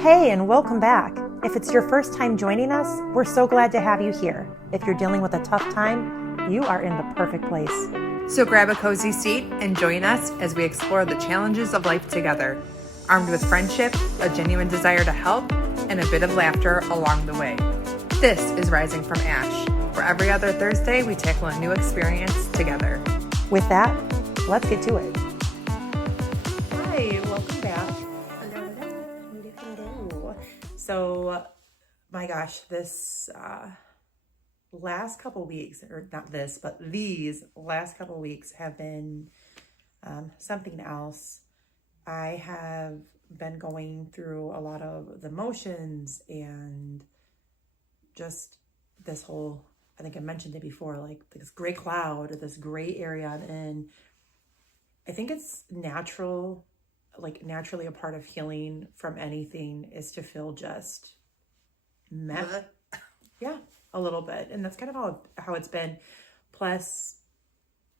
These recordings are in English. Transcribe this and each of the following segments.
Hey, and welcome back. If it's your first time joining us, we're so glad to have you here. If you're dealing with a tough time, you are in the perfect place. So grab a cozy seat and join us as we explore the challenges of life together, armed with friendship, a genuine desire to help, and a bit of laughter along the way. This is Rising from Ash, where every other Thursday we tackle a new experience together. With that, let's get to it. Hi, welcome back. So, my gosh, this last couple weeks, or not this, but these last couple weeks have been something else. I have been going through a lot of the motions and just this whole, I think I mentioned it before, like this gray cloud or this gray area I'm in. I think it's natural, like naturally a part of healing from anything is to feel just meh. Yeah, a little bit. And that's kind of how it's been. Plus,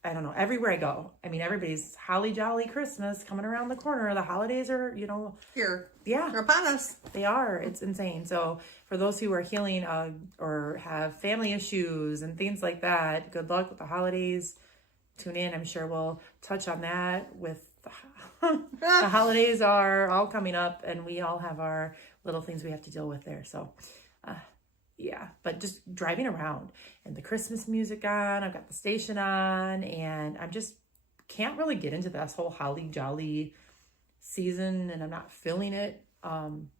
I don't know, everywhere I go, I mean, everybody's holly jolly Christmas coming around the corner. The holidays are, Here. Yeah. They're upon us. They are. It's insane. So for those who are healing or have family issues and things like that, good luck with the holidays. Tune in. I'm sure we'll touch on that with the holidays are all coming up and we all have our little things we have to deal with there. So, yeah, but just driving around and the Christmas music on, I've got the station on, and I'm just can't really get into this whole holly jolly season, and I'm not feeling it. I'm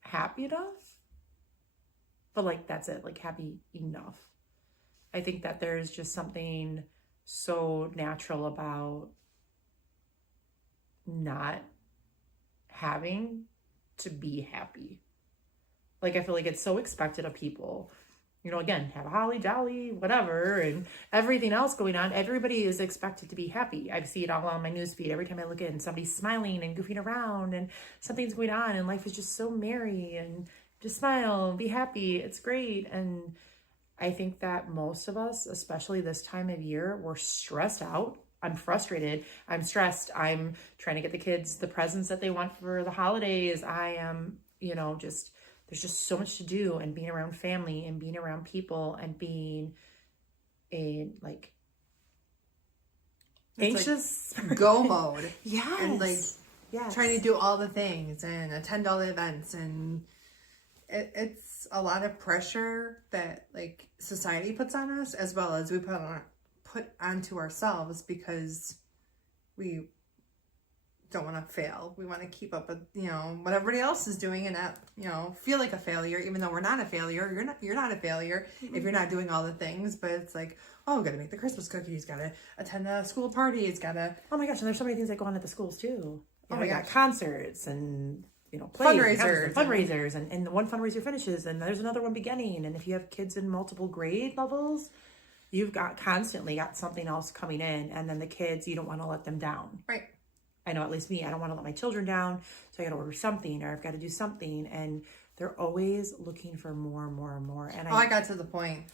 happy enough, but like, that's it, like happy enough. I think that there's just something so natural about not having to be happy. Like, I feel like it's so expected of people, again, have a holly jolly, whatever, and everything else going on. Everybody is expected to be happy. I see it all on my newsfeed. Every time I look in, somebody's smiling and goofing around and something's going on and life is just so merry and just smile and be happy. It's great. And I think that most of us, especially this time of year, we're stressed out. I'm frustrated. I'm stressed. I'm trying to get the kids the presents that they want for the holidays. I am, there's just so much to do, and being around family and being around people and being anxious. Like go mode. Yes. And yes. Trying to do all the things and attend all the events, and it's a lot of pressure that like society puts on us, as well as we put onto ourselves, because we don't want to fail. We want to keep up with, what everybody else is doing and not, feel like a failure, even though we're not a failure. You're not a failure if you're not doing all the things, but it's like, oh, gotta make the Christmas cookies, gotta attend the school parties, gotta. Oh my gosh, and there's so many things that go on at the schools too. Oh my gosh. Concerts and, plays, fundraisers, and one fundraiser finishes and there's another one beginning. And if you have kids in multiple grade levels, you've constantly got something else coming in, and then the kids, you don't want to let them down. Right. I know, at least me, I don't want to let my children down, so I got to order something, or I've got to do something, and they're always looking for more and more and more. And I got to the point,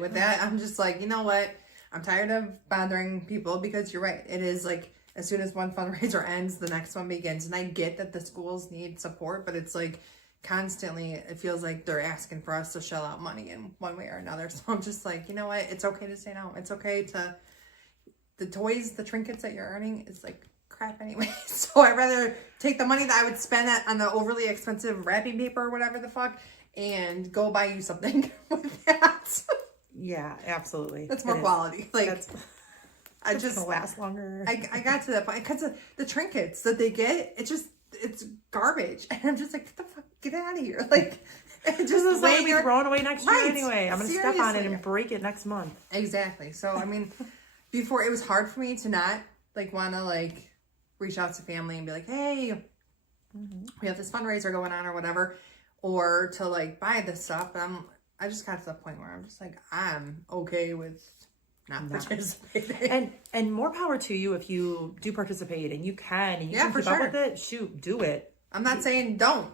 with that, I'm just like, you know what? I'm tired of bothering people, because you're right. It is like, as soon as one fundraiser ends, the next one begins. And I get that the schools need support, but it's like, constantly it feels like they're asking for us to shell out money in one way or another. So I'm just like, you know what, it's okay to say no. It's okay to, the toys, the trinkets that you're earning is like crap anyway. So I'd rather take the money that I would spend on the overly expensive wrapping paper or whatever the fuck and go buy you something with that. Yeah, absolutely. That's more quality. Like, I just gonna last longer. I got to that point because the trinkets that they get, it's garbage, and I'm just like, get the fuck, get out of here. Like, just is going to be thrown away next year anyway. I'm going to step on it and break it next month. Exactly. So I mean, before, it was hard for me to not want to reach out to family and be like, hey, we have this fundraiser going on or whatever, or to buy this stuff. But I just got to the point where I'm just like, I'm okay with not participating. And more power to you if you do participate and you can keep up with it. Shoot, do it. I'm not saying don't.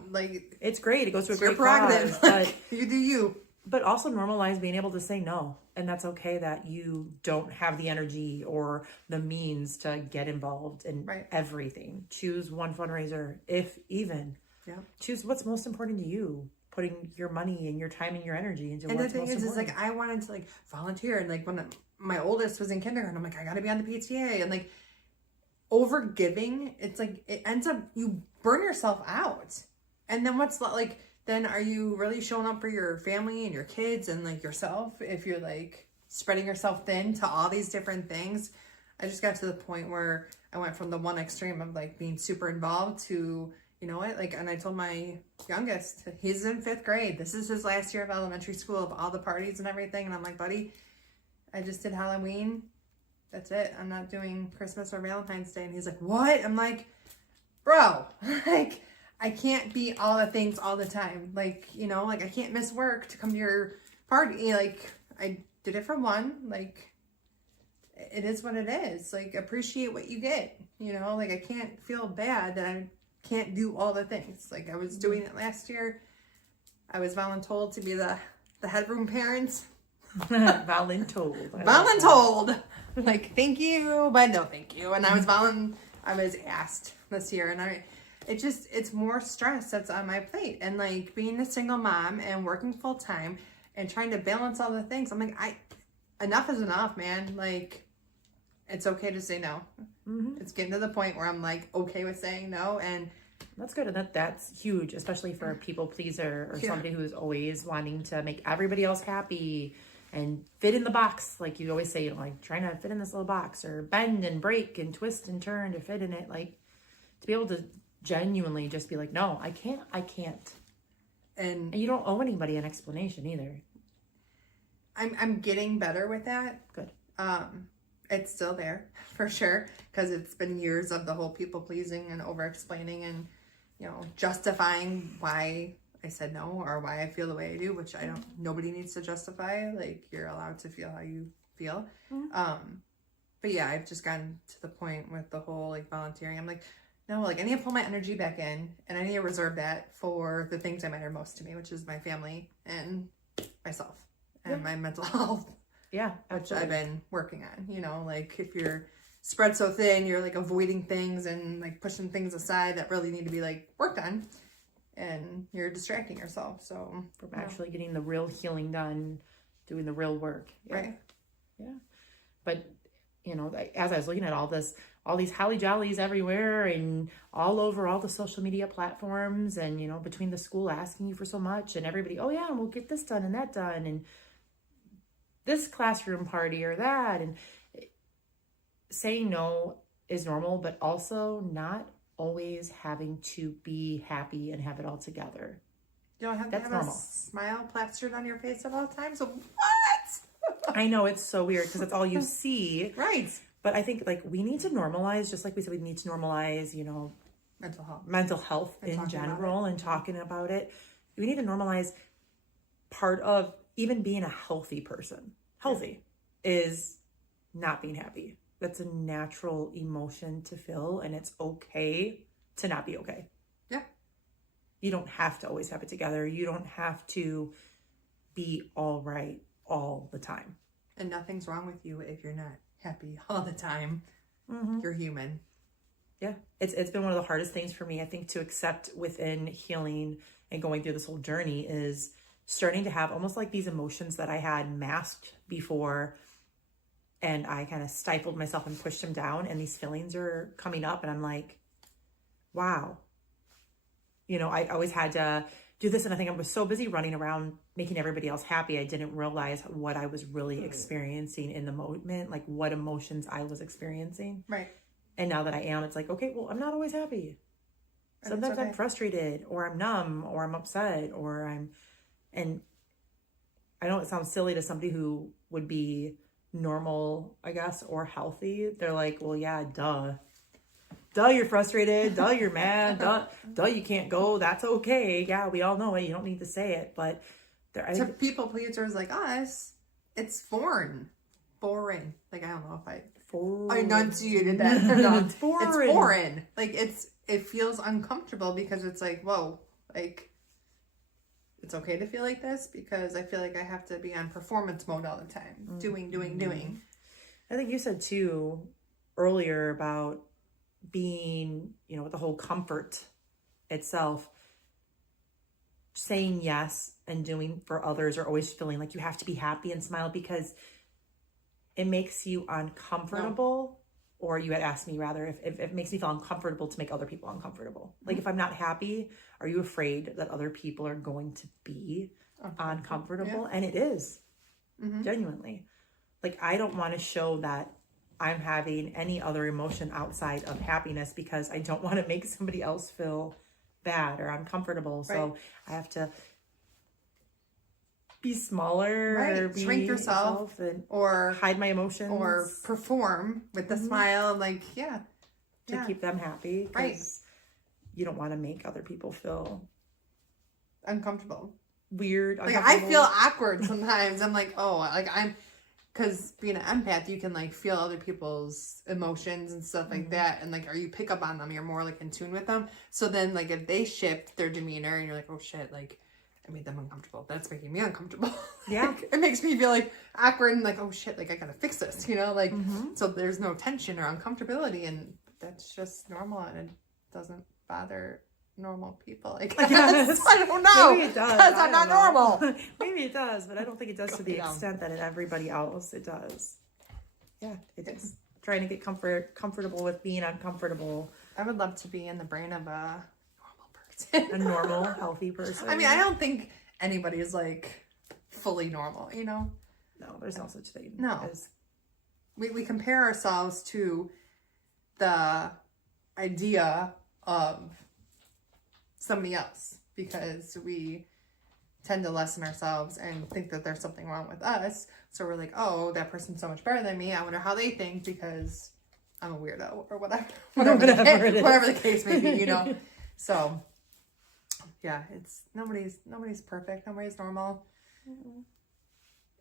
It's great. It goes to a great prerogative. Cause, but you do you. But also normalize being able to say no. And that's okay that you don't have the energy or the means to get involved in everything. Choose one fundraiser, if even. Yeah. Choose what's most important to you. Putting your money and your time and your energy into and what's the thing most is important. like I wanted to like volunteer, and like when my oldest was in kindergarten, I'm like, I gotta be on the PTA, and like over giving, it's like it ends up you burn yourself out, and then what's like then are you really showing up for your family and your kids and like yourself if you're like spreading yourself thin to all these different things? I just got to the point where I went from the one extreme of like being super involved to, you know what, like, and I told my youngest, he's in 5th grade. This is his last year of elementary school, of all the parties and everything. And I'm like, buddy, I just did Halloween. That's it. I'm not doing Christmas or Valentine's Day. And he's like, what? I'm like, bro, like, I can't be all the things all the time. Like, you know, like I can't miss work to come to your party. Like, I did it for one. Like, it is what it is. Like, appreciate what you get. You know, like I can't feel bad that I can't do all the things. Like I was doing it last year. I was voluntold to be the headroom parent. Voluntold. Voluntold. Like, thank you, but no thank you. And I was asked this year, and it's more stress that's on my plate. And like being a single mom and working full time and trying to balance all the things. I'm like, enough is enough, man. Like, it's okay to say no. Mm-hmm. It's getting to the point where I'm like okay with saying no, and that's good. And that's huge, especially for a people pleaser or somebody who's always wanting to make everybody else happy and fit in the box. Like you always say, you know, like trying to fit in this little box or bend and break and twist and turn to fit in it. Like to be able to genuinely just be like, no, I can't. And you don't owe anybody an explanation either. I'm getting better with that. Good. It's still there for sure, because it's been years of the whole people pleasing and over explaining and, you know, justifying why I said no or why I feel the way I do, which nobody needs to justify. Like, you're allowed to feel how you feel. Mm-hmm. But yeah, I've just gotten to the point with the whole like volunteering. I'm like, no, like I need to pull my energy back in, and I need to reserve that for the things that matter most to me, which is my family and myself and my mental health. Yeah, which I've been working on. You know, like if you're spread so thin, you're like avoiding things and like pushing things aside that really need to be like worked on, and you're distracting yourself. So from actually getting the real healing done, doing the real work. Yeah. Right. Yeah. But, you know, as I was looking at all these holly jollies everywhere and all over all the social media platforms, and, you know, between the school asking you for so much and everybody, oh yeah, we'll get this done and that done, and this classroom party or that, and saying no is normal, but also not always having to be happy and have it all together. You don't have to have normal. A smile plastered on your face at all times. So what? I know, it's so weird because that's all you see. Right. But I think like we need to normalize, just like we said, we need to normalize, you know, mental health in general and talking about it. We need to normalize part of even being a healthy person. Healthy is not being happy. That's a natural emotion to feel, and it's okay to not be okay. Yeah. You don't have to always have it together. You don't have to be all right all the time. And nothing's wrong with you if you're not happy all the time. Mm-hmm. You're human. Yeah. It's been one of the hardest things for me, I think, to accept within healing and going through this whole journey is starting to have almost like these emotions that I had masked before, and I kind of stifled myself and pushed them down, and these feelings are coming up, and I'm like, wow. You know, I always had to do this, and I think I was so busy running around making everybody else happy, I didn't realize what I was really experiencing in the moment, like what emotions I was experiencing. Right. And now that I am, it's like, okay, well, I'm not always happy. Sometimes I'm frustrated, or I'm numb, or I'm upset, and I know it sounds silly to somebody who would be normal, I guess, or healthy. They're like, well, yeah, duh, you're frustrated. Duh, you're mad. Duh, you can't go. That's okay. Yeah, we all know it. You don't need to say it. But to people pleasers like us, it's boring. Like, I don't know if I enunciated that. No, it's foreign. Like, it feels uncomfortable because it's like, whoa, like, it's okay to feel like this because I feel like I have to be on performance mode all the time. Mm-hmm. Doing. I think you said too earlier about being, you know, with the whole comfort itself, saying yes and doing for others, or always feeling like you have to be happy and smile because it makes you uncomfortable. Or you had asked me rather if it makes me feel uncomfortable to make other people uncomfortable. Like if I'm not happy, are you afraid that other people are going to be uncomfortable? And it is, genuinely. Like I don't want to show that I'm having any other emotion outside of happiness because I don't want to make somebody else feel bad or uncomfortable. Right. So I have to be smaller, or shrink yourself, or hide my emotions, or perform with the smile, like to keep them happy. Right. You don't want to make other people feel uncomfortable, weird. Like I feel awkward sometimes. I'm like, oh, like because being an empath, you can like feel other people's emotions and stuff like that, and like, or you pick up on them. You're more like in tune with them. So then, like, if they shift their demeanor, and you're like, oh shit, like. I made them uncomfortable. That's making me uncomfortable. Yeah. Like, it makes me feel like awkward and like, oh shit, like I gotta fix this, like, so there's no tension or uncomfortability, and that's just normal, and it doesn't bother normal people. Like, I don't know. Maybe it does. Because I'm not normal. Maybe it does, but I don't think it does to the extent that in everybody else it does. Yeah, it is. Trying to get comfortable with being uncomfortable. I would love to be in the brain of a a normal, healthy person. I mean, I don't think anybody is like fully normal, No, there's no such thing. No. We compare ourselves to the idea of somebody else because we tend to lessen ourselves and think that there's something wrong with us. So we're like, oh, that person's so much better than me. I wonder how they think because I'm a weirdo or whatever. Whatever the case may be, So yeah, it's nobody's perfect. Nobody's normal. Mm-hmm.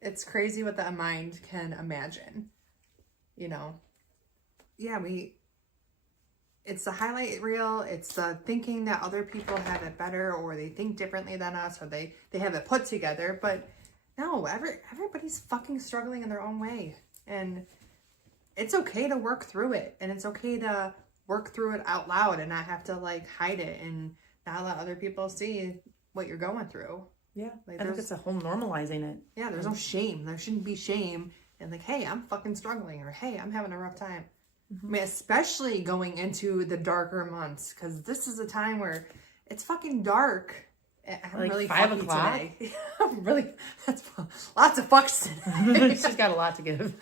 It's crazy what the mind can imagine. Yeah, it's the highlight reel. It's the thinking that other people have it better, or they think differently than us, or they have it put together. But no, everybody's fucking struggling in their own way, and it's okay to work through it, and it's okay to work through it out loud and not have to like hide it and not let other people see what you're going through. Yeah, like I think it's a whole normalizing it. Yeah, there's no shame. There shouldn't be shame. And like, hey, I'm fucking struggling, or hey, I'm having a rough time. I mean, especially going into the darker months, because this is a time where it's fucking dark. I'm like really 5 fucky o'clock. Today. That's lots of fucks today. She's got a lot to give.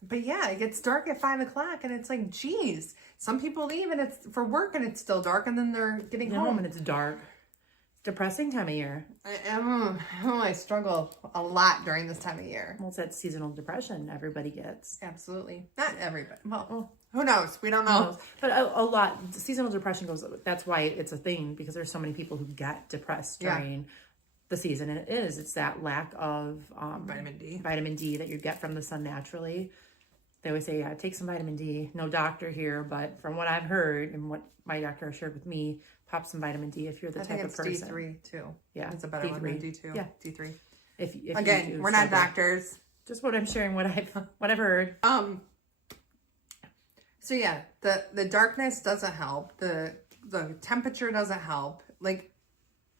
But yeah, it gets dark at 5 o'clock, and it's like, geez, some people leave and it's for work and it's still dark, and then they're getting home and it's dark. Depressing time of year. I struggle a lot during this time of year. Well, it's that seasonal depression everybody gets. Absolutely. Not everybody. Well, who knows? We don't know. But a lot. Seasonal depression goes, that's why it's a thing, because there's so many people who get depressed during the season. And it's that lack of vitamin D that you get from the sun naturally. They always say, take some vitamin D. No doctor here, but from what I've heard and what my doctor shared with me, pop some vitamin D if you're the type of person. D3 too. Yeah, it's a better one than D2. Yeah, D3. If again, we're not doctors. Just what I'm sharing, what I've heard. So yeah, the darkness doesn't help. The temperature doesn't help. Like,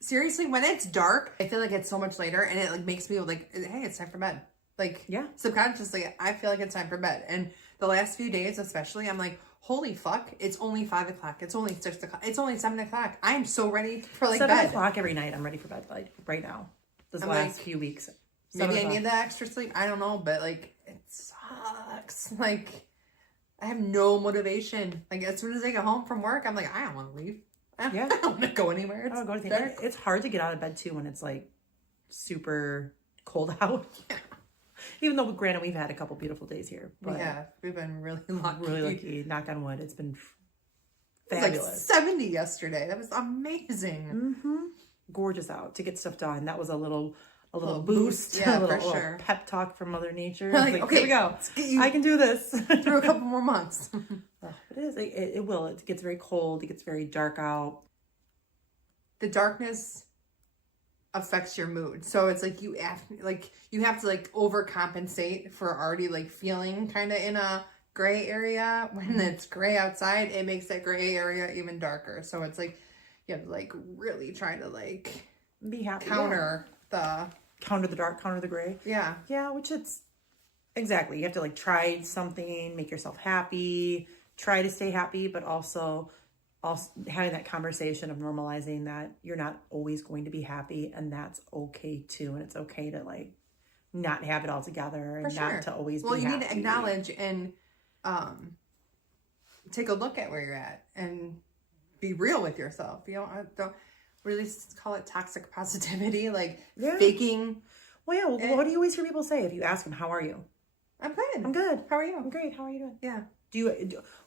seriously, when it's dark, I feel like it's so much later, and it like makes me like, hey, it's time for bed. Like, subconsciously, I feel like it's time for bed. And the last few days, especially, I'm like, holy fuck, it's only 5 o'clock. It's only 6 o'clock. It's only 7 o'clock. I am so ready for like 7 o'clock every night. I'm ready for bed, like right now. This last few weeks. Maybe I need that extra sleep. I don't know, but like, it sucks. Like, I have no motivation. Like, as soon as I get home from work, I'm like, I don't want to leave. I don't want to go anywhere. I don't go anything. It's hard to get out of bed too when it's like super cold out. Yeah. Even though, granted, we've had a couple beautiful days here. But yeah, we've been really lucky. Really lucky. Knock on wood. It's been fabulous. It was like 70 yesterday. That was amazing. Mm-hmm. Gorgeous out to get stuff done. That was a little boost. Yeah, a little, for sure. Pep talk from Mother Nature. Like, okay, here we go. I can do this. Through a couple more months. It is. It will. It gets very cold. It gets very dark out. The darkness affects your mood, so it's like you have to like overcompensate for already like feeling kind of in a gray area. When it's gray outside, it makes that gray area even darker. So it's like you have to like really try to like Be happy. counter the dark, counter the gray. Yeah. Yeah, which it's exactly. You have to like try something, make yourself happy, try to stay happy, but also having that conversation of normalizing that you're not always going to be happy, and that's okay too. And it's okay to like not have it all together and not to always be happy. Well, you need to acknowledge and take a look at where you're at and be real with yourself. You don't really call it toxic positivity, like faking. Well, yeah. What do you always hear people say if you ask them, "How are you?" I'm good. I'm good. How are you? I'm great. How are you doing? Yeah.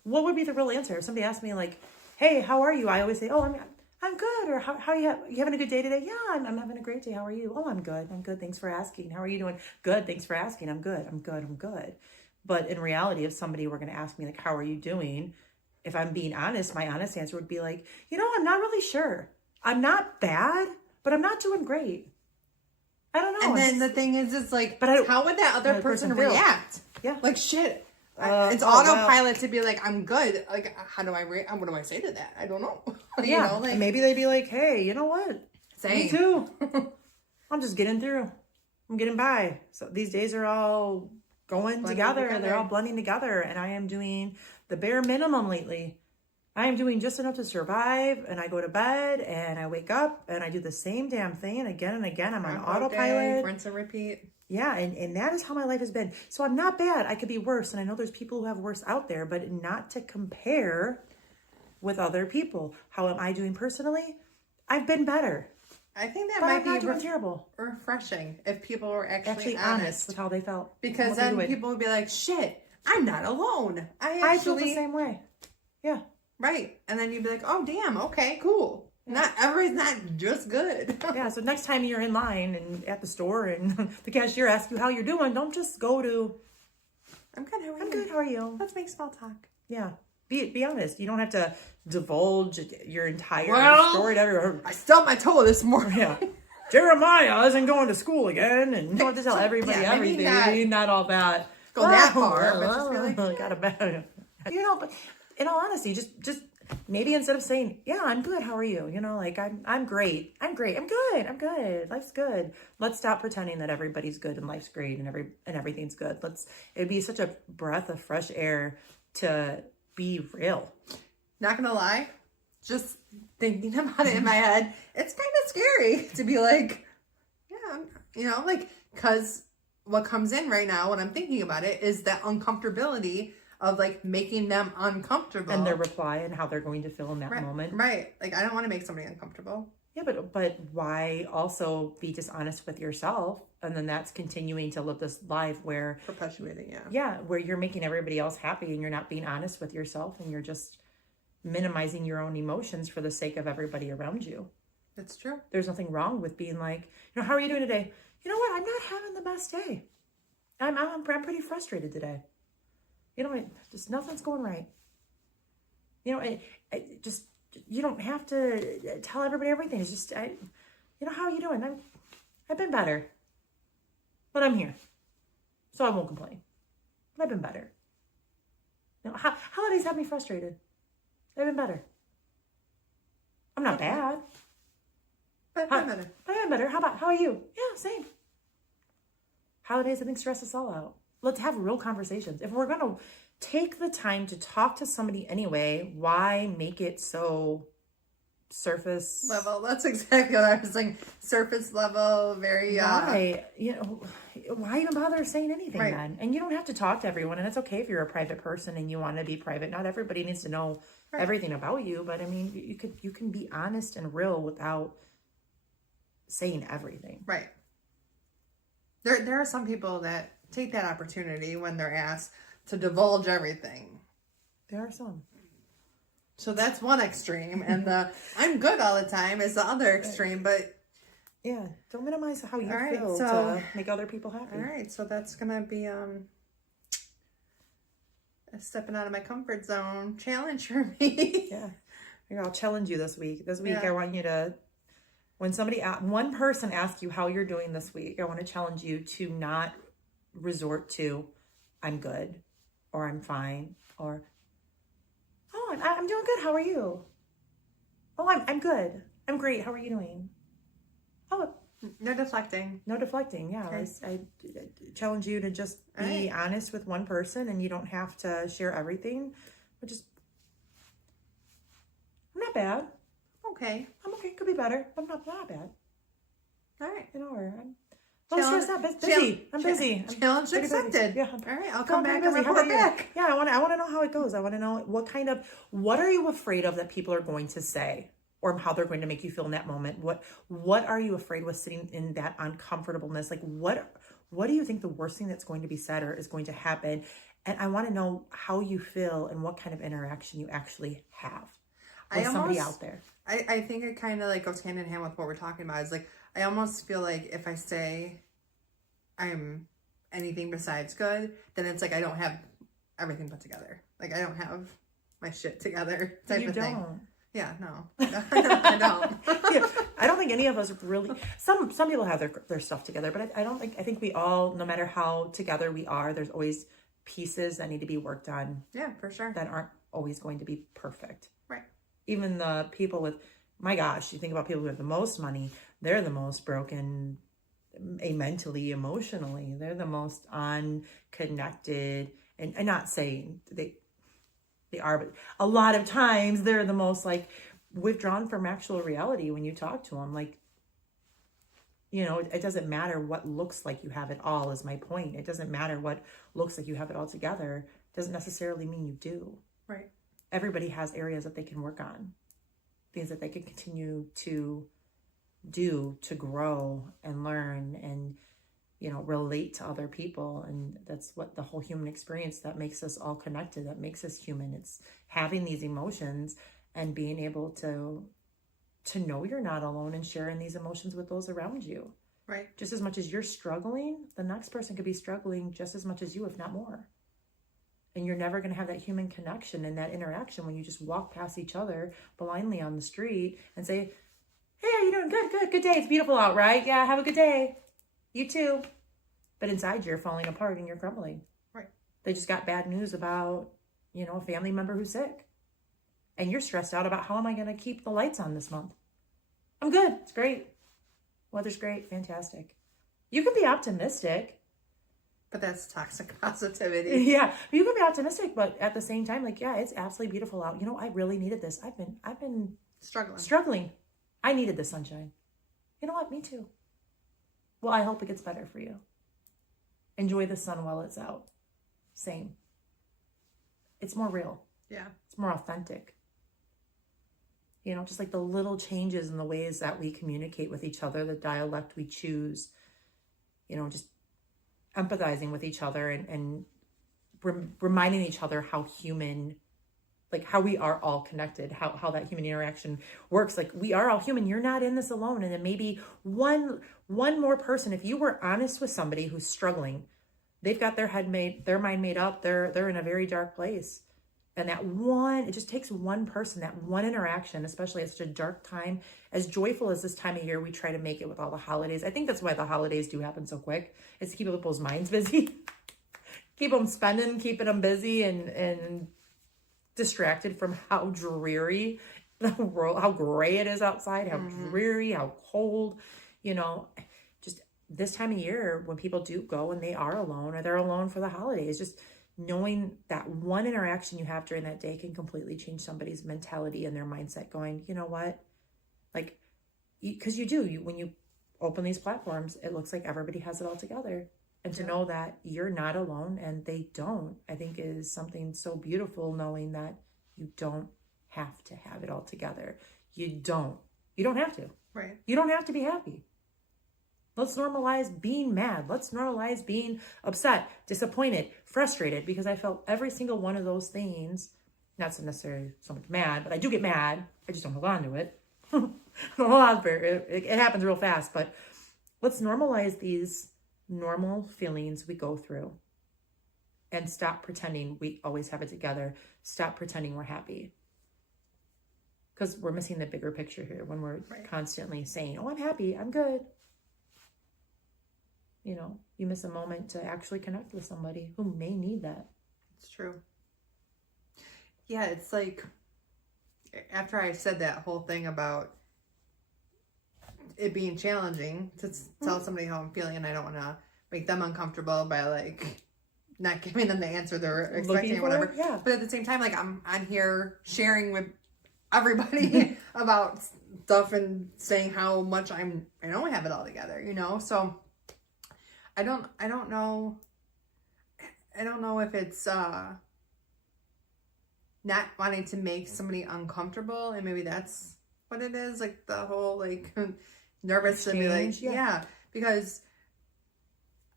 What would be the real answer if somebody asked me like, "Hey, how are you?" I always say, "Oh, I'm good." Or how you having a good day today? Yeah, I'm having a great day. How are you? Oh, I'm good. I'm good. Thanks for asking. How are you doing? Good. Thanks for asking. I'm good. I'm good. I'm good. But in reality, if somebody were going to ask me like, "How are you doing?" If I'm being honest, my honest answer would be like, I'm not really sure. I'm not bad, but I'm not doing great. I don't know. And then the thing is, it's like, how would that other person feel? react? Yeah. Like, shit. It's autopilot to be like, I'm good. Like, what do I say to that? I don't know. Yeah. Like, maybe they'd be like, hey, you know what? Same. Me too. I'm just getting through. I'm getting by. So these days are all going together. They're all blending together. And I am doing the bare minimum lately. I am doing just enough to survive, and I go to bed and I wake up and I do the same damn thing again and again. I'm on autopilot. Rinse and repeat. Yeah, and that is how my life has been. So I'm not bad. I could be worse. And I know there's people who have worse out there, but not to compare with other people. How am I doing personally? I've been better. I think that might be terrible. Refreshing if people were actually honest with how they felt. Because then people would be like, shit, I'm not alone. I feel the same way. Yeah. Right. And then you'd be like, oh, damn. Okay, cool. Everybody's not just good. Yeah. So next time you're in line and at the store and the cashier asks you how you're doing, don't just go to, I'm good. How are you? I'm good. How are you? Let's make small talk. Yeah. Be honest. You don't have to divulge your entire story to everyone. I stubbed my toe this morning. Yeah. Jeremiah isn't going to school again, and you don't have to tell everybody everything. Not all that. Go that far. But just be like, got a bad. But in all honesty, just maybe instead of saying, "Yeah, I'm good. How are you?" Like I'm great. I'm great. I'm good. I'm good. Life's good. Let's stop pretending that everybody's good and life's great and everything's good. It'd be such a breath of fresh air to be real. Not gonna lie, just thinking about it in my head, it's kind of scary to be like, yeah, because what comes in right now when I'm thinking about it is that uncomfortability of like making them uncomfortable. And their reply and how they're going to feel in that moment. Right. Like, I don't want to make somebody uncomfortable. Yeah, but why also be dishonest with yourself? And then that's continuing to live this life where... Perpetuating, yeah. Yeah, where you're making everybody else happy and you're not being honest with yourself and you're just minimizing your own emotions for the sake of everybody around you. That's true. There's nothing wrong with being like, how are you doing today? You know what? I'm not having the best day. I'm pretty frustrated today. Just nothing's going right. Just... You don't have to tell everybody everything. It's just, how are you doing? I've been better, but I'm here, so I won't complain. But I've been better. Holidays have me frustrated. I've been better. I'm not bad. But I'm better. But I'm better. How are you? Yeah, same. Holidays, I think, stress us all out. Let's have real conversations. If we're going to take the time to talk to somebody anyway, why make it so surface level? That's exactly what I was saying. Surface level, very why even bother saying anything then? And you don't have to talk to everyone, and it's okay if you're a private person and you want to be private. Not everybody needs to know everything about you, but I mean, you can be honest and real without saying everything. Right. There are some people that take that opportunity when they're asked to divulge everything. There are some. So that's one extreme, and the I'm good all the time is the other extreme. But yeah, don't minimize how you feel to make other people happy. All right, so that's gonna be stepping out of my comfort zone challenge for me. Yeah, I'll challenge you this week. This week, I want you to, when one person asks you how you're doing this week, I want to challenge you to not resort to "I'm good" or "I'm fine" or "Oh, I'm doing good. How are you?" Oh, I'm good. I'm great. How are you doing? Oh, No deflecting. no deflecting. Yeah, Okay. I challenge you to just be honest with one person, and you don't have to share everything. But just, I'm not bad. Okay. I'm okay. Could be better. I'm not bad. All right. You know, or I'm stressed out. Busy. I'm busy. Challenge pretty busy. accepted. Yeah. All right. I'll No, come I'm back pretty and busy. How report about you? back. Yeah, I want to know how it goes. I want to know what are you afraid of that people are going to say, or how they're going to make you feel in that moment. What are you afraid with sitting in that uncomfortableness? Like what do you think the worst thing that's going to be said or is going to happen? And I want to know how you feel and what kind of interaction you actually have with somebody out there. I think it kind of like goes hand in hand with what we're talking about. Is like, I almost feel like if I say I'm anything besides good, then it's like I don't have everything put together. Like I don't have my shit together type of thing. Yeah, no. I don't. Yeah, I don't think any of us really, some people have their stuff together, but I think we all, no matter how together we are, there's always pieces that need to be worked on. Yeah, for sure. That aren't always going to be perfect. Right. Even the people with, my gosh, you think about people who have the most money, they're the most broken mentally, emotionally. They're the most unconnected, and I'm not saying they are, but a lot of times they're the most like withdrawn from actual reality when you talk to them. Like, you know, it doesn't matter what looks like you have it all, is my point. It doesn't matter what looks like you have it all together. It doesn't necessarily mean you do. Right. Everybody has areas that they can work on, things that they can continue to do to grow and learn and, you know, relate to other people. And that's what the whole human experience that makes us all connected, that makes us human. It's having these emotions and being able to know you're not alone and sharing these emotions with those around you. Right. Just as much as you're struggling, the next person could be struggling just as much as you, if not more. And you're never going to have that human connection and that interaction when you just walk past each other blindly on the street and say, hey, how you doing? Good day. It's beautiful out, right? Yeah, have a good day. You too. But inside you're falling apart and you're crumbling. Right. They just got bad news about, you know, a family member who's sick. And you're stressed out about how am I going to keep the lights on this month? I'm good. It's great. Weather's great. Fantastic. You can be optimistic. But that's toxic positivity. Yeah. You can be optimistic, but at the same time, like, yeah, it's absolutely beautiful out. You know, I really needed this. I've been struggling. I needed the sunshine. You know what? Me too. Well, I hope it gets better for you. Enjoy the sun while it's out. Same. It's more real. Yeah. It's more authentic. You know, just like the little changes in the ways that we communicate with each other, the dialect we choose, you know, just empathizing with each other and reminding each other how human, like how we are all connected, how that human interaction works. Like we are all human. You're not in this alone. And then maybe one more person, if you were honest with somebody who's struggling, they've got their mind made up. They're in a very dark place. And it just takes one person, that one interaction, especially at such a dark time, as joyful as this time of year, we try to make it with all the holidays. I think that's why the holidays do happen so quick, is to keep people's minds busy, keep them spending, keeping them busy and distracted from how dreary the world, how gray it is outside, how dreary, how cold, you know, just this time of year when people do go and they are alone or they're alone for the holidays, just knowing that one interaction you have during that day can completely change somebody's mentality and their mindset, going, you know what, like, because when you open these platforms, it looks like everybody has it all together. And to know that you're not alone and they don't, I think is something so beautiful, knowing that you don't have to have it all together. You don't have to. Right. You don't have to be happy. Let's normalize being mad. Let's normalize being upset, disappointed, frustrated, because I felt every single one of those things, not so necessarily so much mad, but I do get mad. I just don't hold on to it. It happens real fast, but let's normalize these normal feelings we go through and stop pretending we always have it together. Stop pretending we're happy. Because we're missing the bigger picture here when we're constantly saying, oh, I'm happy, I'm good. You know, you miss a moment to actually connect with somebody who may need that. It's true. Yeah, it's like, after I said that whole thing about it being challenging to tell somebody how I'm feeling, and I don't want to make them uncomfortable by like not giving them the answer they're expecting or whatever. Yeah. But at the same time, like I'm here sharing with everybody about stuff and saying how much I don't have it all together, you know? So I don't know if it's not wanting to make somebody uncomfortable, and maybe that's what it is, like the whole like nervous to be like, yeah, because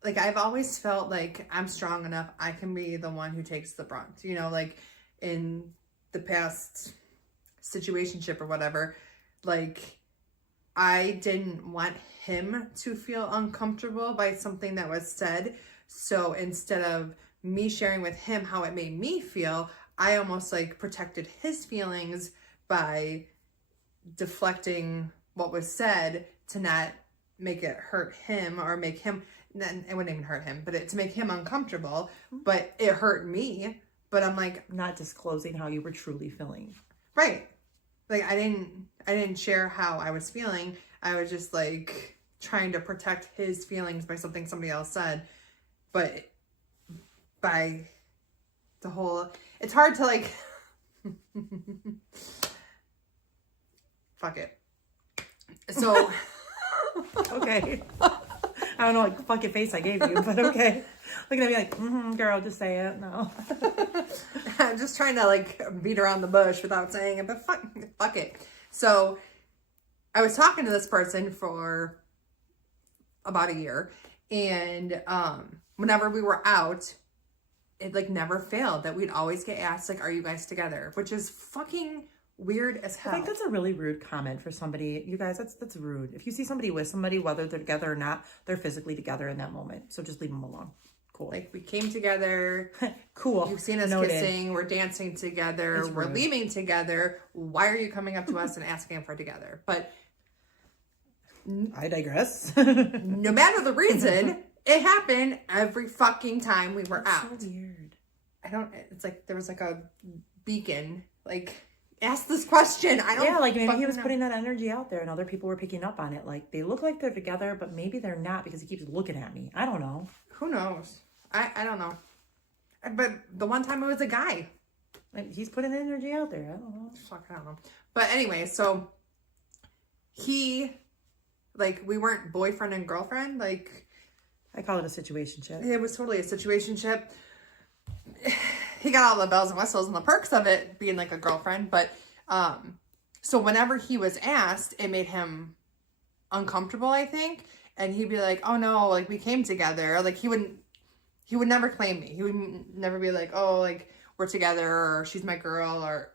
like I've always felt like I'm strong enough, I can be the one who takes the brunt, you know, like in the past situationship or whatever, like I didn't want him to feel uncomfortable by something that was said. So instead of me sharing with him how it made me feel, I almost like protected his feelings by deflecting what was said to not make it hurt him or make him, it wouldn't even hurt him, but to make him uncomfortable, but it hurt me. But I'm like, not disclosing how you were truly feeling. Right. Like I didn't share how I was feeling. I was just like trying to protect his feelings by something somebody else said. But by the whole, it's hard to like, fuck it. So, okay. I don't know, like, fucking face I gave you, but okay. Looking at me like, girl, just say it. No. I'm just trying to like beat around the bush without saying it, but fuck it. So I was talking to this person for about a year, and whenever we were out, it like never failed that we'd always get asked like, are you guys together? Which is fucking weird as hell. I think that's a really rude comment for somebody. You guys, that's rude. If you see somebody with somebody, whether they're together or not, they're physically together in that moment. So just leave them alone. Cool. Like we came together. Cool. You've seen us kissing. We're dancing together. We're leaving together. Why are you coming up to us and asking if we're together? But I digress. No matter the reason, it happened every fucking time we were out. So weird. It's like there was like a beacon. Like, ask this question. I don't. Yeah, like maybe he was putting that energy out there and other people were picking up on it. Like they look like they're together, but maybe they're not because he keeps looking at me. I don't know. Who knows? I don't know. But the one time it was a guy. Like, he's putting energy out there. I don't know. Fuck, I don't know. But anyway, so he, like, we weren't boyfriend and girlfriend. Like, I call it a situationship. It was totally a situationship. He got all the bells and whistles and the perks of it being like a girlfriend. But so whenever he was asked, it made him uncomfortable, I think. And he'd be like, oh no, like we came together. Like he would never claim me. He would never be like, oh, like we're together or she's my girl or.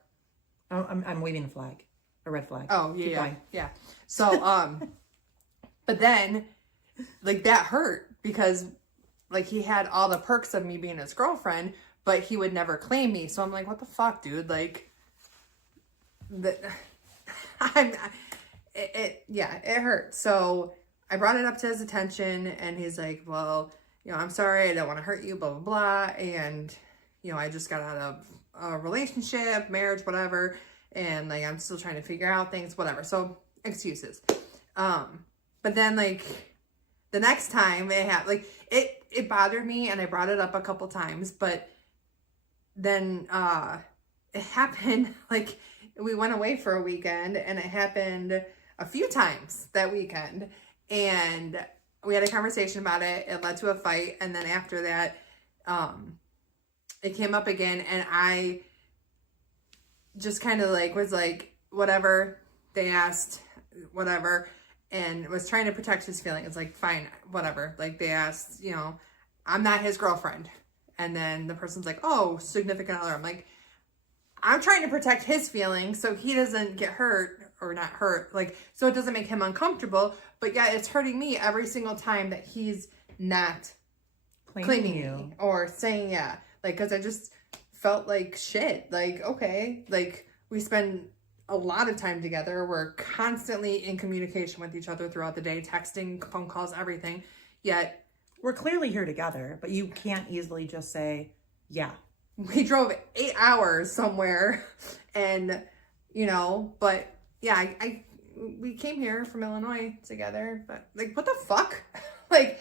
Oh, I'm waving a flag, a red flag. Oh yeah. So but then like that hurt because like he had all the perks of me being his girlfriend, but he would never claim me. So I'm like, what the fuck, dude? Like it hurt. So I brought it up to his attention and he's like, well, you know, I'm sorry, I don't want to hurt you, blah, blah, blah. And, you know, I just got out of a relationship, marriage, whatever. And like, I'm still trying to figure out things, whatever. So excuses. But then like the next time it happened, like it bothered me and I brought it up a couple times, but then, it happened like we went away for a weekend and it happened a few times that weekend. And we had a conversation about it. It led to a fight. And then after that, it came up again. And I just kind of like, was like, whatever. They asked, whatever. And was trying to protect his feelings. It's like, fine, whatever. Like they asked, you know, I'm not his girlfriend. And then the person's like, oh, significant other. I'm like, I'm trying to protect his feelings so he doesn't get hurt or not hurt. Like, so it doesn't make him uncomfortable. But yeah, it's hurting me every single time that he's not claiming me or saying, yeah. Like, cause I just felt like shit. Like, okay, like we spend a lot of time together. We're constantly in communication with each other throughout the day, texting, phone calls, everything. Yet we're clearly here together, but you can't easily just say, yeah. We drove 8 hours somewhere and you know, but yeah, we came here from Illinois together, but like, what the fuck? Like,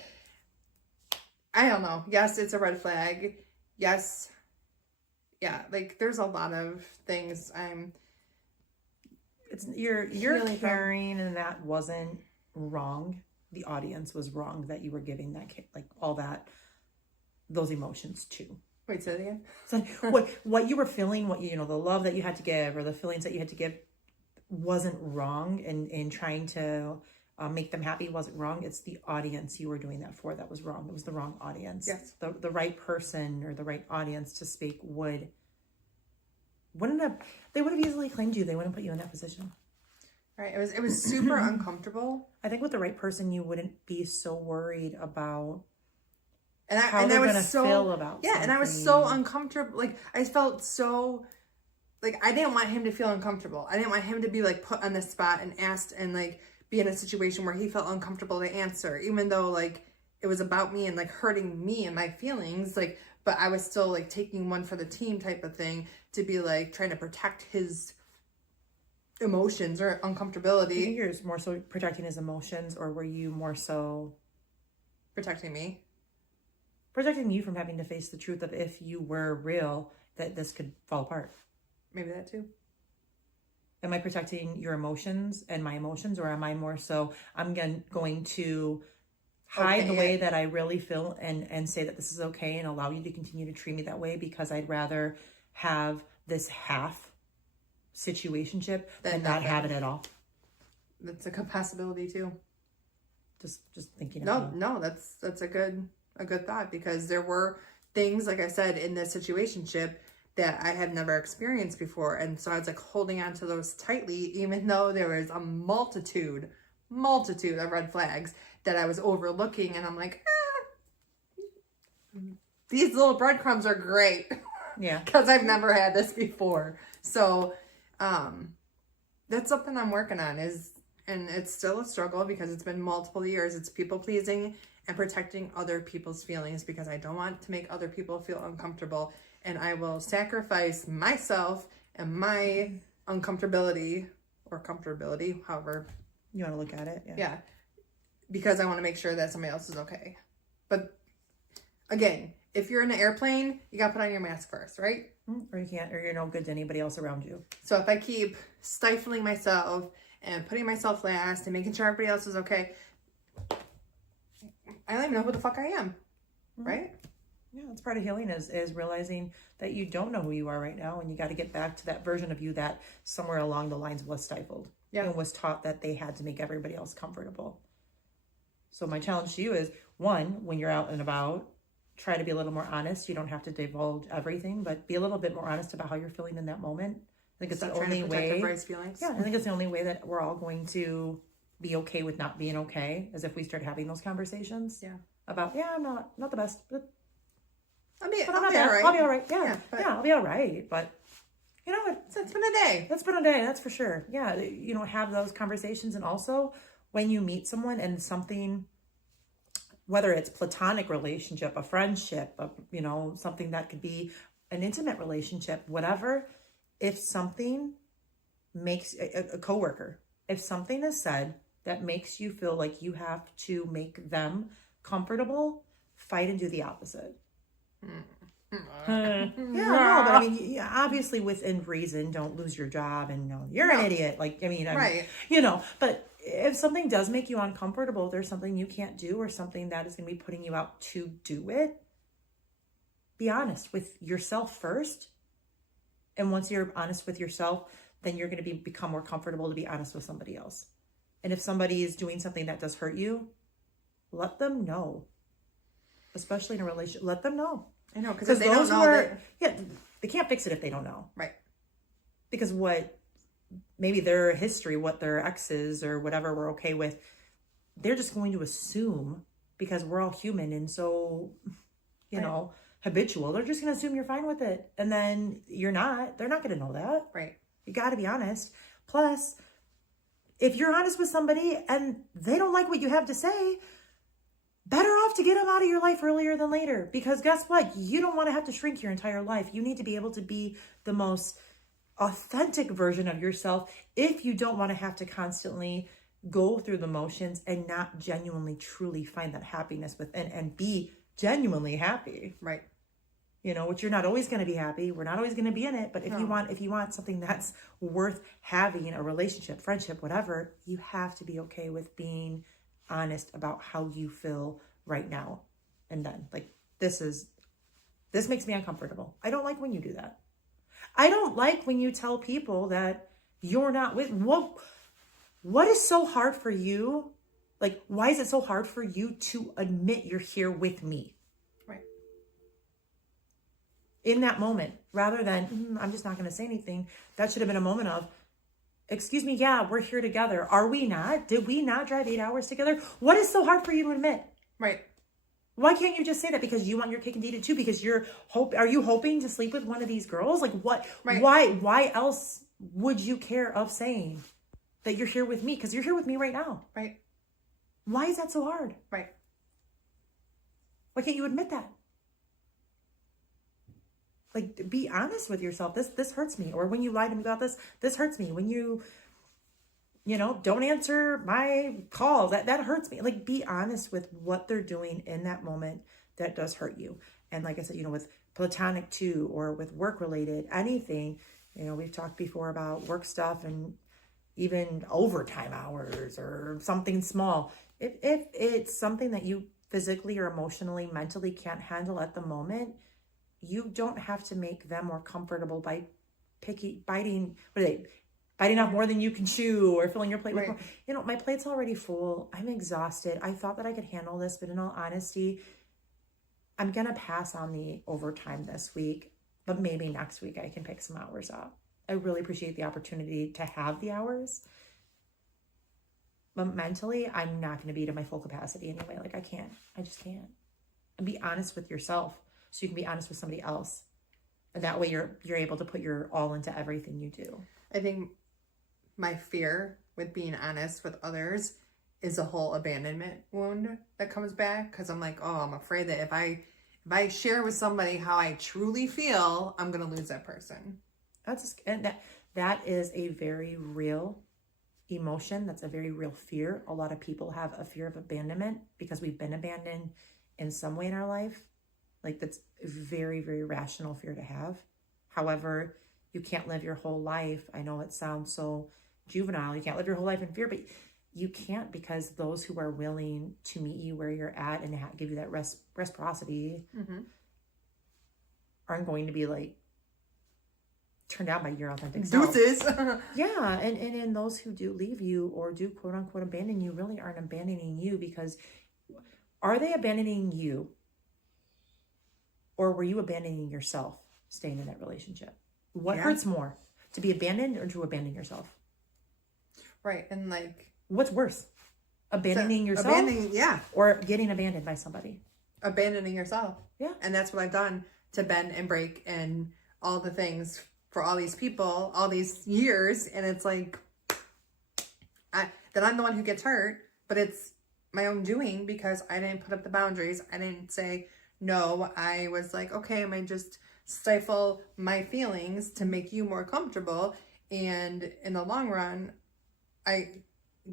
I don't know. Yes, it's a red flag. Yes. Yeah, like there's a lot of things you're Feeling from- caring, and that wasn't wrong. The audience was wrong that you were giving that like all those emotions too. Wait, say it again. So what you were feeling, what you know, the love that you had to give, or the feelings that you had to give, wasn't wrong. In trying to make them happy wasn't wrong. It's the audience you were doing that for that was wrong. It was the wrong audience. Yes. The right person or the right audience to speak wouldn't have. They would have easily claimed you. They wouldn't put you in that position. Right. It was super uncomfortable. I think with the right person, you wouldn't be so worried about And how they're going to feel about yeah, and I was so uncomfortable. Like, I felt so, like, I didn't want him to feel uncomfortable. I didn't want him to be, like, put on the spot and asked and, like, be in a situation where he felt uncomfortable to answer. Even though, like, it was about me and, like, hurting me and my feelings. Like, but I was still, like, taking one for the team type of thing to be, like, trying to protect his emotions or uncomfortability. Do you think you're more so protecting his emotions, or were you more so Protecting me. protecting you from having to face the truth of, if you were real, that this could fall apart? Maybe that too. Am I protecting your emotions and my emotions, or am I more so I'm going to hide the way that I really feel and say that this is okay and allow you to continue to treat me that way, because I'd rather have this half situationship than not have it at all? That's a good possibility too. Just thinking. No, that's a good thought, because there were things, like I said, in this situationship that I had never experienced before, and so I was like holding on to those tightly, even though there was a multitude of red flags that I was overlooking, and I'm like, these little breadcrumbs are great. Yeah, because I've never had this before. So that's something I'm working on, and it's still a struggle because it's been multiple years. It's people pleasing and protecting other people's feelings, because I don't want to make other people feel uncomfortable, and I will sacrifice myself and my uncomfortability or comfortability, however you want to look at it. yeah, because I want to make sure that somebody else is okay. But again, if you're in an airplane, you got to put on your mask first, right? Or you can't, or you're no good to anybody else around you. So if I keep stifling myself and putting myself last and making sure everybody else is okay, I don't even know who the fuck I am, right? Yeah, that's part of healing is realizing that you don't know who you are right now, and you got to get back to that version of you that somewhere along the lines was stifled and was taught that they had to make everybody else comfortable. So my challenge to you is, one, when you're out and about, try to be a little more honest. You don't have to divulge everything, but be a little bit more honest about how you're feeling in that moment. I think it's the only way. Everybody's feelings. Yeah, I think it's the only way that we're all going to be okay with not being okay, is if we start having those conversations. Yeah. About I'm not the best, but I'll be all all right. right. I'll be all right. Yeah, but I'll be all right. But you know, it's been a day. It's been a day. That's for sure. Yeah, have those conversations, and also when you meet someone and something, whether it's platonic relationship, a friendship, something that could be an intimate relationship, whatever. If something makes a coworker, if something is said that makes you feel like you have to make them comfortable, fight and do the opposite. Yeah, no, but I mean, obviously within reason, don't lose your job and you're an idiot. Like, right. But if something does make you uncomfortable, there's something you can't do or something that is going to be putting you out to do it. Be honest with yourself first. And once you're honest with yourself, then you're going to become more comfortable to be honest with somebody else. And if somebody is doing something that does hurt you, let them know. Especially in a relationship, let them know. I know, because they don't know they can't fix it if they don't know. Right. Because maybe their history, what their exes or whatever we're okay with, they're just going to assume, because we're all human and so, habitual. They're just going to assume you're fine with it. And then you're not. They're not going to know that. Right. You got to be honest. Plus, if you're honest with somebody and they don't like what you have to say, better off to get them out of your life earlier than later. Because guess what? You don't want to have to shrink your entire life. You need to be able to be the most authentic version of yourself if you don't want to have to constantly go through the motions and not genuinely truly find that happiness within and be genuinely happy. Right. You know, which you're not always going to be happy. We're not always going to be in it. But if you want something that's worth having, a relationship, friendship, whatever, you have to be okay with being honest about how you feel right now. And then, like, this makes me uncomfortable. I don't like when you do that. I don't like when you tell people that you're not with, what is so hard for you? Like, why is it so hard for you to admit you're here with me? Right. In that moment, rather than, I'm just not going to say anything. That should have been a moment of, excuse me, yeah, we're here together. Are we not? Did we not drive 8 hours together? What is so hard for you to admit? Right. Why can't you just say that? Because you want your cake and eat it too? Because are you hoping to sleep with one of these girls? Like what? Right. Why else would you care of saying that you're here with me? Because you're here with me right now. Right. Why is that so hard? Right. Why can't you admit that? Like, be honest with yourself. This hurts me. Or when you lie to me about this hurts me. When you don't answer my calls, that hurts me. Like, be honest with what they're doing in that moment that does hurt you. And like I said, with platonic too, or with work related, anything, we've talked before about work stuff and even overtime hours or something small. If it's something that you physically or emotionally, mentally can't handle at the moment, you don't have to make them more comfortable by biting off more than you can chew or filling your plate with more. My plate's already full. I'm exhausted. I thought that I could handle this, but in all honesty, I'm going to pass on the overtime this week, but maybe next week I can pick some hours up. I really appreciate the opportunity to have the hours, but mentally, I'm not going to be to my full capacity anyway. Like, I just can't. And be honest with yourself so you can be honest with somebody else. And that way you're able to put your all into everything you do. I think my fear with being honest with others is a whole abandonment wound that comes back, because I'm like, I'm afraid that if I share with somebody how I truly feel, I'm gonna lose that person. That is a very real emotion. That's a very real fear. A lot of people have a fear of abandonment because we've been abandoned in some way in our life. Like, that's a very, very rational fear to have. However, you can't live your whole life. I know it sounds so juvenile. You can't live your whole life in fear, but you can't, because those who are willing to meet you where you're at and give you that reciprocity aren't going to be like turned down by your authentic self. Deuces. Yeah, and those who do leave you or do quote unquote abandon you really aren't abandoning you, because are they abandoning you? Or were you abandoning yourself staying in that relationship? What hurts more, to be abandoned or to abandon yourself? Right. And like, what's worse? Abandoning yourself? Or getting abandoned by somebody? Abandoning yourself. Yeah. And that's what I've done to bend and break and all the things for all these people, all these years. And it's like, that I'm the one who gets hurt, but it's my own doing because I didn't put up the boundaries. I didn't say no. I was like, okay, I might just stifle my feelings to make you more comfortable. And in the long run, I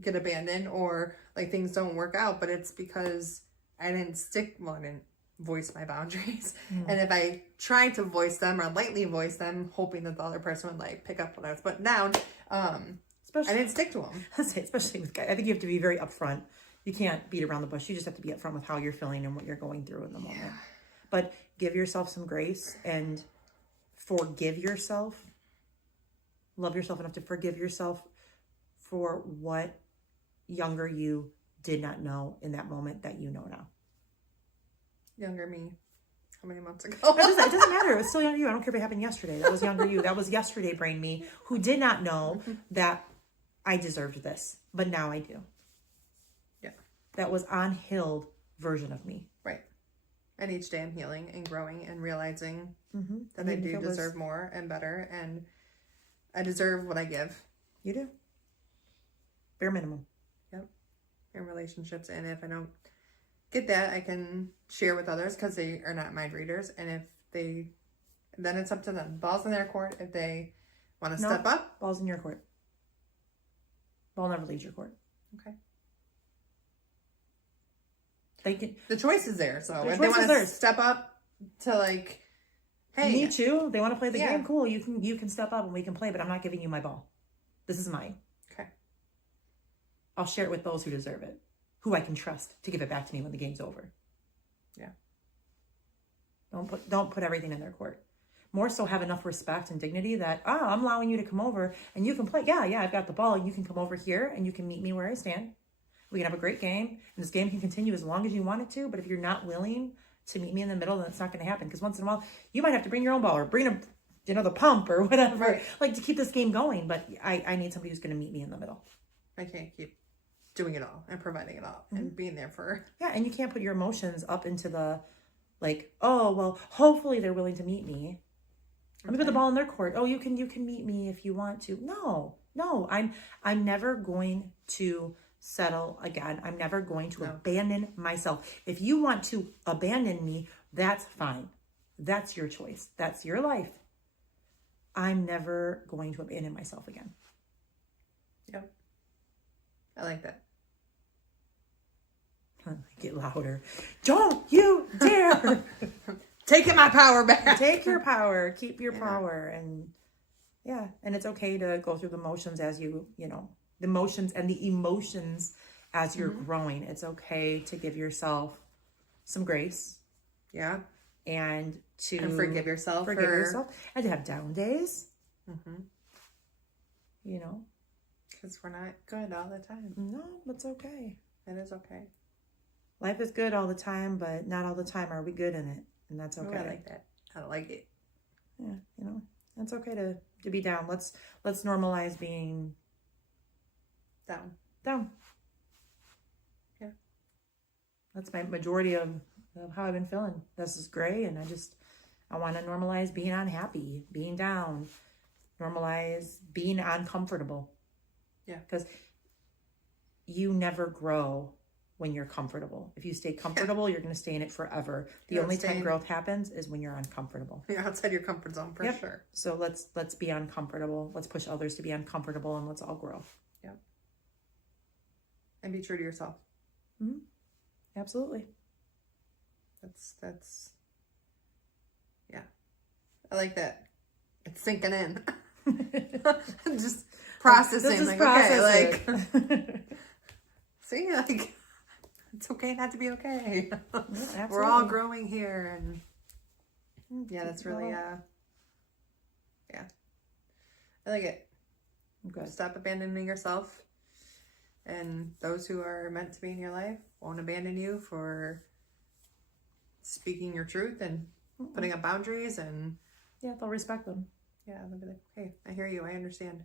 get abandoned or like things don't work out, but it's because I didn't voice my boundaries. And if I tried to voice them or lightly voice them, hoping that the other person would like pick up what I was putting down, I didn't stick to them. Especially with guys. I think you have to be very upfront. You can't beat around the bush. You just have to be upfront with how you're feeling and what you're going through in the moment. But give yourself some grace and forgive yourself. Love yourself enough to forgive yourself for what younger you did not know in that moment that you know now. Younger me. How many months ago? It doesn't matter. It was still younger you. I don't care if it happened yesterday. That was younger you. That was yesterday brain me, who did not know that I deserved this. But now I do. Yeah. That was unhealed version of me. Right. And each day I'm healing and growing and realizing that I do deserve more and better. And I deserve what I give. You do. Bare minimum. Yep. In relationships. And if I don't get that, I can share with others because they are not mind readers. And if then it's up to them. Balls in their court if they Want to No. step up? Ball's in your court. Ball never leaves your court. Okay. They can. The choice is there. So The if they choice is want there. to step up to like, hey, Me too. They want to play the Yeah. game. Cool. You can step up and we can play, but I'm not giving you my ball. This is mine. Okay. I'll share it with those who deserve it, who I can trust to give it back to me when the game's over. Yeah. Don't put everything in their court. More so have enough respect and dignity that, I'm allowing you to come over and you can play. Yeah, I've got the ball. You can come over here and you can meet me where I stand. We can have a great game, and this game can continue as long as you want it to. But if you're not willing to meet me in the middle, then it's not going to happen. Because once in a while, you might have to bring your own ball or bring the pump or whatever, Right. like to keep this game going. But I need somebody who's going to meet me in the middle. I can't keep doing it all and providing it all and being there for. Yeah, and you can't put your emotions up into the, like, oh well, hopefully they're willing to meet me. Let me put the ball in their court. Oh, you can meet me if you want to. No, I'm never going to settle again. I'm never going to abandon myself. If you want to abandon me, that's fine. That's your choice. That's your life. I'm never going to abandon myself again. Yep. I like that. Get louder. Don't you dare. Taking my power back. Take your power. Keep your power. And it's okay to go through the motions as the motions and the emotions as you're growing. It's okay to give yourself some grace. Yeah. And to forgive yourself. And to have down days. Because we're not good all the time. No, that's okay. It is okay. Life is good all the time, but not all the time are we good in it. And that's okay. Oh, I like that. I like it. Yeah, it's okay to be down. Let's normalize being down. Yeah. That's my majority of how I've been feeling. This is gray, and I want to normalize being unhappy, being down, normalize being uncomfortable. Yeah. Because you never grow when you're comfortable. If you stay comfortable, you're going to stay in it forever. The only time growth happens is when you're uncomfortable. You're outside your comfort zone for sure. So let's be uncomfortable. Let's push others to be uncomfortable, and let's all grow. Yep. And be true to yourself. Mm-hmm. Absolutely. That's yeah. I like that. It's sinking in. Just processing. Just process okay, see, it's okay not to be okay. Yeah, we're all growing here, and that's really I like it. Good. Stop abandoning yourself, and those who are meant to be in your life won't abandon you for speaking your truth and putting up boundaries, and they'll respect them. They'll be like, okay, I hear you, I understand.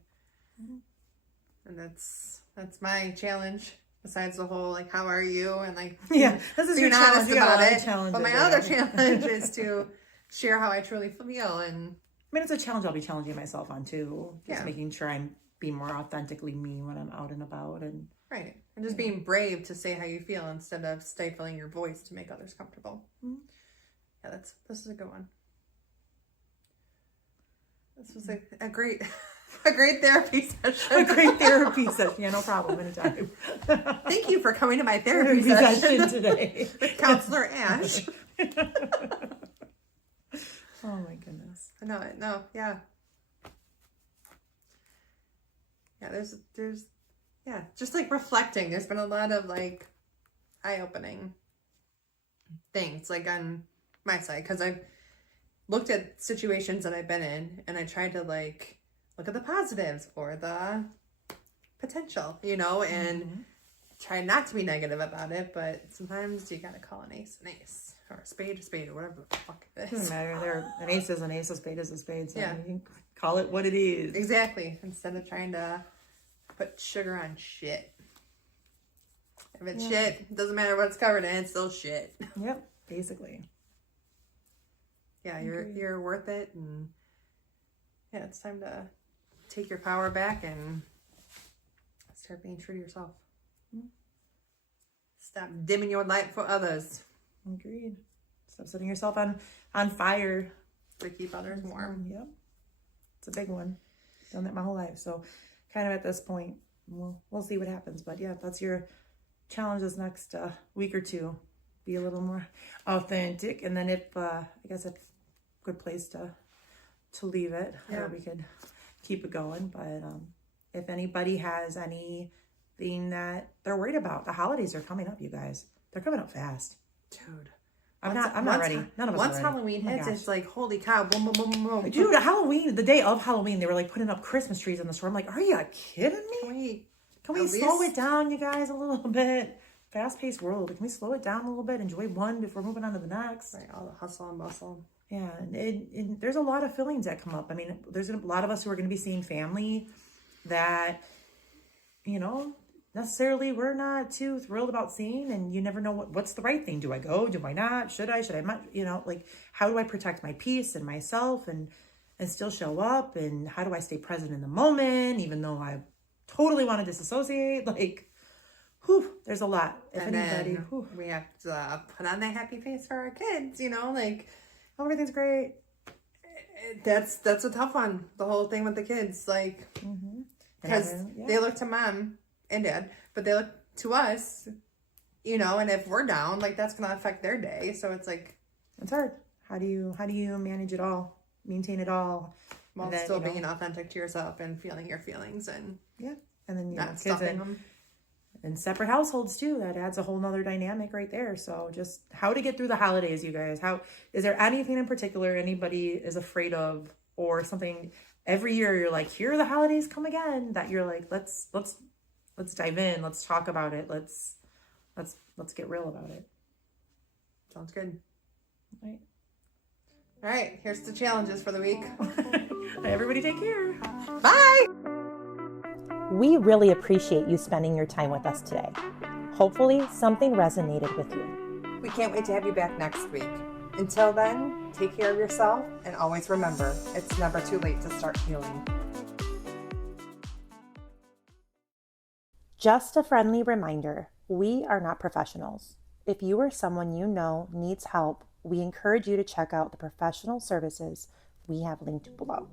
And that's my challenge. Besides the whole how are you, and this is your being honest challenge. about it. Challenges, but my other challenge is to share how I truly feel, and it's a challenge I'll be challenging myself on too. Just making sure I'm being more authentically me when I'm out and about, and right, and just being brave to say how you feel instead of stifling your voice to make others comfortable. Yeah, this is a good one. This was a great therapy session. A great therapy session. Yeah, no problem. Anytime. Thank you for coming to my therapy session today. with Counselor Ash. Oh my goodness. No, yeah. Yeah, there's just reflecting. There's been a lot of eye-opening things on my side, because I've looked at situations that I've been in, and I tried to look at the positives or the potential, and try not to be negative about it. But sometimes you gotta call an ace, or a spade, or whatever the fuck it is. Doesn't matter. An ace is an ace, a spade is a spade. So you can call it what it is. Exactly. Instead of trying to put sugar on shit. If it's shit, it doesn't matter what it's covered in, it's still shit. Yep, basically. Yeah, you're worth it, and it's time to take your power back and start being true to yourself. Stop dimming your light for others. Agreed. Stop setting yourself on fire To keep others warm. Yep. It's a big one. Done that my whole life. So kind of at this point, we'll see what happens. But yeah, that's your challenge this next week or two. Be a little more authentic. And then if, I guess a good place to leave it, or we could keep it going. But if anybody has anything that they're worried about, the holidays are coming up, you guys. They're coming up fast. Dude. I'm not ready. None of us Once are ready. Halloween hits, it's like, holy cow, boom, boom, boom, boom, boom. Dude, Halloween, the day of Halloween, they were like putting up Christmas trees in the store. I'm like, are you kidding me? Can we slow it down, you guys, a little bit? Fast-paced world. Can we slow it down a little bit? Enjoy one before moving on to the next. Right, all the hustle and bustle. Yeah, and there's a lot of feelings that come up. I mean, there's a lot of us who are going to be seeing family that, necessarily we're not too thrilled about seeing, and you never know what's the right thing. Do I go? Do I not? Should I not? Like, how do I protect my peace and myself and still show up? And how do I stay present in the moment, even though I totally want to disassociate? Like, there's a lot. If and anybody, then we have to put on that happy face for our kids, like, everything's great. That's a tough one. The whole thing with the kids, like, because they look to mom and dad, but they look to us, and if we're down, like, that's gonna affect their day. So it's like, it's hard. How do you manage it all, maintain it all, while then, still being authentic to yourself and feeling your feelings and and then not stuffing them. And separate households too, that adds a whole nother dynamic right there. So just how to get through the holidays, you guys. How is there anything in particular anybody is afraid of, or something every year you're like, here the holidays come again, that you're like, let's dive in, let's talk about it, let's get real about it. Sounds good. All right, here's the challenges for the week. Everybody take care. Bye. We really appreciate you spending your time with us today. Hopefully, something resonated with you. We can't wait to have you back next week. Until then, take care of yourself, and always remember, it's never too late to start healing. Just a friendly reminder, we are not professionals. If you or someone you know needs help, we encourage you to check out the professional services we have linked below.